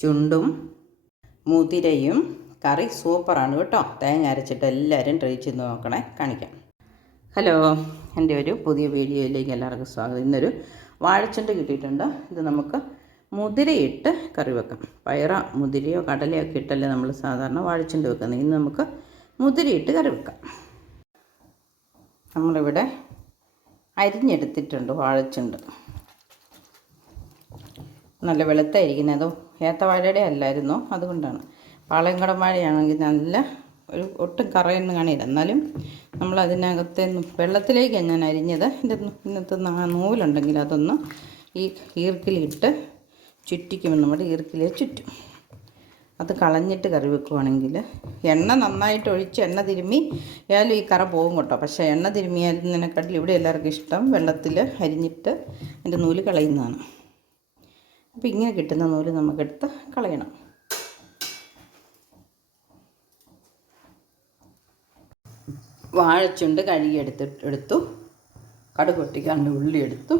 ചുണ്ടും മുതിരയും കറി സൂപ്പറാണ് കേട്ടോ. തേങ്ങ അരച്ചിട്ട് എല്ലാവരും ട്രൈ ചെയ്ത് നോക്കണേ. കാണിക്കാം. ഹലോ, എൻ്റെ ഒരു പുതിയ വീഡിയോയിലേക്ക് എല്ലാവർക്കും സ്വാഗതം. ഇന്നൊരു വാഴച്ചുണ്ട് കിട്ടിയിട്ടുണ്ട്. ഇത് നമുക്ക് മുതിരയിട്ട് കറി വെക്കാം. പയറ മുതിരയോ കടലയോ ഒക്കെ ഇട്ടല്ലേ നമ്മൾ സാധാരണ വാഴച്ചുണ്ട് വെക്കുന്നത്. ഇന്ന് നമുക്ക് മുതിരയിട്ട് കറി വെക്കാം. നമ്മളിവിടെ അരിഞ്ഞെടുത്തിട്ടുണ്ട് വാഴച്ചുണ്ട്. നല്ല വെളുത്തായിരിക്കുന്നത്. അതോ ഏത്തവാഴയുടെ അല്ലായിരുന്നു, അതുകൊണ്ടാണ്. പാളയംകുടം വാഴയാണെങ്കിൽ നല്ല ഒരു ഒട്ടും കറയൊന്നും കാണില്ല. എന്നാലും നമ്മൾ അതിനകത്ത് വെള്ളത്തിലേക്കാണ് ഞാൻ അരിഞ്ഞത്. ഇന്നത്തെ നൂലുണ്ടെങ്കിൽ അതൊന്ന് ഈ ഈർക്കിലിട്ട് ചുറ്റിക്കുമ്പോൾ നമ്മുടെ ഈർക്കിലെ ചുറ്റും അത് കളഞ്ഞിട്ട് കറി വെക്കുവാണെങ്കിൽ എണ്ണ നന്നായിട്ട് ഒഴിച്ച് എണ്ണ തിരുമ്മി ആയാലും ഈ കറ പോകും കേട്ടോ. പക്ഷേ എണ്ണ തിരുമ്മിയാലുന്നതിനെക്കാട്ടിൽ ഇവിടെ എല്ലാവർക്കും ഇഷ്ടം വെള്ളത്തിൽ അരിഞ്ഞിട്ട് അതിൻ്റെ നൂല് കളയുന്നതാണ്. അപ്പോൾ ഇങ്ങനെ കിട്ടുന്ന നൂല് നമുക്കെടുത്ത് കളയണം. വാഴച്ചുണ്ട് കഴുകി എടുത്തു. കടുക് പൊട്ടിക്കാണ്ട് ഉള്ളി എടുത്തു.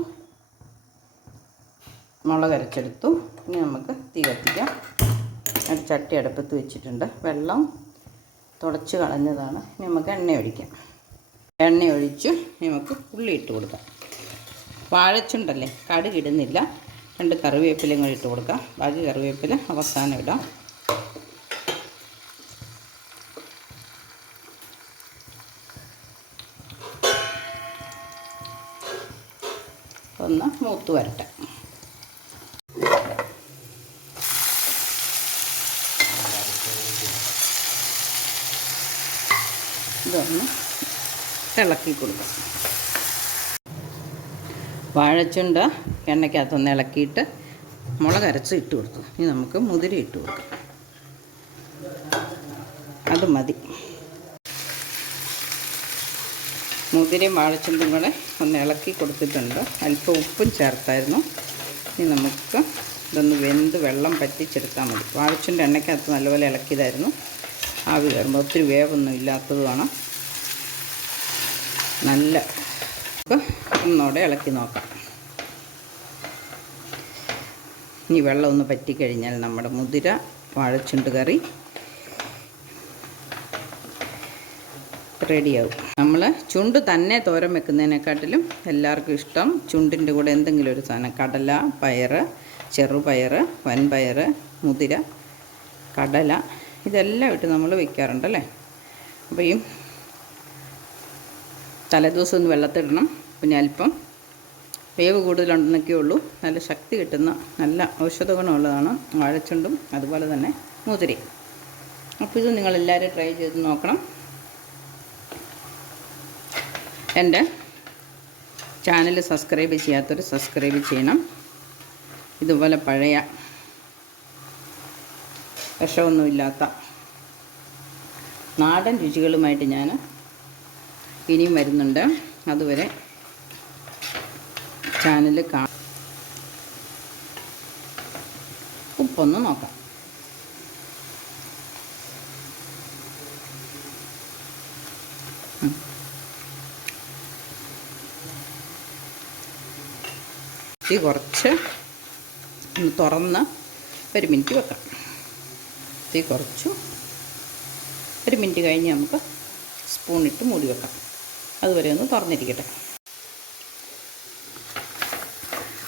മുളക് അരച്ചെടുത്തു. ഇനി നമുക്ക് തീ കത്തിക്കാം. ഒരു ചട്ടി അടുപ്പത്ത് വെച്ചിട്ടുണ്ട്. വെള്ളം തുടച്ച് കളഞ്ഞതാണ്. ഇനി നമുക്ക് എണ്ണ ഒഴിക്കാം. എണ്ണ ഒഴിച്ച് നമുക്ക് ഉള്ളി ഇട്ട് കൊടുക്കാം. വാഴച്ചുണ്ടല്ലേ, കടുക് ഇടുന്നില്ല. 2 കറിവേപ്പിലയും കൂടി ഇട്ട് കൊടുക്കാം. ബാക്കി കറിവേപ്പില അവസാനം ഇടാം. ഒന്ന് മൂത്ത് വരട്ടെ. ഇതൊന്ന് ഇളക്കി കൊടുക്കാം. വാഴച്ചുണ്ട എണ്ണയ്ക്കകത്തൊന്ന് ഇളക്കിയിട്ട് മുളക് അരച്ച് ഇട്ട് കൊടുത്തു. ഇനി നമുക്ക് മുതിര ഇട്ട് കൊടുക്കാം. അത് മതി. മുതിരയും വാഴച്ചുണ്ടും കൂടെ ഒന്ന് ഇളക്കി കൊടുത്തിട്ടുണ്ട്. അല്പം ഉപ്പും ചേർത്തായിരുന്നു. ഇനി നമുക്ക് ഇതൊന്ന് വെന്ത് വെള്ളം പറ്റിച്ചെടുത്താൽ മതി. വാഴച്ചുണ്ട് എണ്ണയ്ക്കകത്ത് നല്ലപോലെ ഇളക്കിയതായിരുന്നു. ആവി കയറുമ്പോൾ ഒത്തിരി വേവൊന്നും ഇല്ലാത്തതുമാണ്. നല്ല ഒന്നോടെ ഇളക്കി നോക്കാം. ഇനി വെള്ളം ഒന്ന് പറ്റിക്കഴിഞ്ഞാൽ നമ്മുടെ മുതിര വാഴച്ചുണ്ട് കറി റെഡിയാവും. നമ്മൾ ചുണ്ട് തന്നെ തോരൻ വെക്കുന്നതിനെക്കാട്ടിലും എല്ലാവർക്കും ഇഷ്ടം ചുണ്ടിൻ്റെ കൂടെ എന്തെങ്കിലും ഒരു സാധനം, കടല, പയർ, ചെറുപയർ, വൻപയർ, മുതിര, കടല, ഇതെല്ലാം ഇട്ട് നമ്മൾ വയ്ക്കാറുണ്ടല്ലേ. അപ്പോൾ ഈ തലേദിവസം ഒന്ന് വെള്ളത്തിടണം. പിന്നെ അല്പം വേവ് കൂടുതലുണ്ടെന്നൊക്കെ ഉള്ളൂ. നല്ല ശക്തി കിട്ടുന്ന നല്ല ഔഷധ ഗുണമുള്ളതാണ് വാഴച്ചുണ്ടും അതുപോലെ തന്നെ മുതിരയും. അപ്പോൾ ഇത് നിങ്ങളെല്ലാവരും ട്രൈ ചെയ്ത് നോക്കണം. എൻ്റെ ചാനൽ സബ്സ്ക്രൈബ് ചെയ്യാത്തവർ സബ്സ്ക്രൈബ് ചെയ്യണം. ഇതുപോലെ പഴയ വിഷമൊന്നുമില്ലാത്ത നാടൻ രുചികളുമായിട്ട് ഞാൻ ഇനിയും വരുന്നുണ്ട്. അതുവരെ ചാനൽ ഉപ്പൊന്ന് നോക്കാം. തീ കുറച്ച് ഒന്ന് തുറന്ന് 1 മിനിറ്റ് വെക്കാം. തീ കുറച്ചു 1 മിനിറ്റ് കഴിഞ്ഞ് നമുക്ക് സ്പൂണിട്ട് മൂടി വെക്കാം. അതുവരെ ഒന്ന് തുറന്നിരിക്കട്ടെ.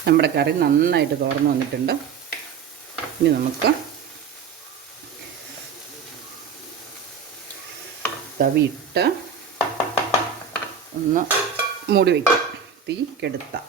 നമ്മുടെ കറി നന്നായിട്ട് തുറന്ന് വന്നിട്ടുണ്ട്. ഇനി നമുക്ക് തവിയിട്ട് ഒന്ന് മൂടി വയ്ക്കാം. തീ കെടുത്താം.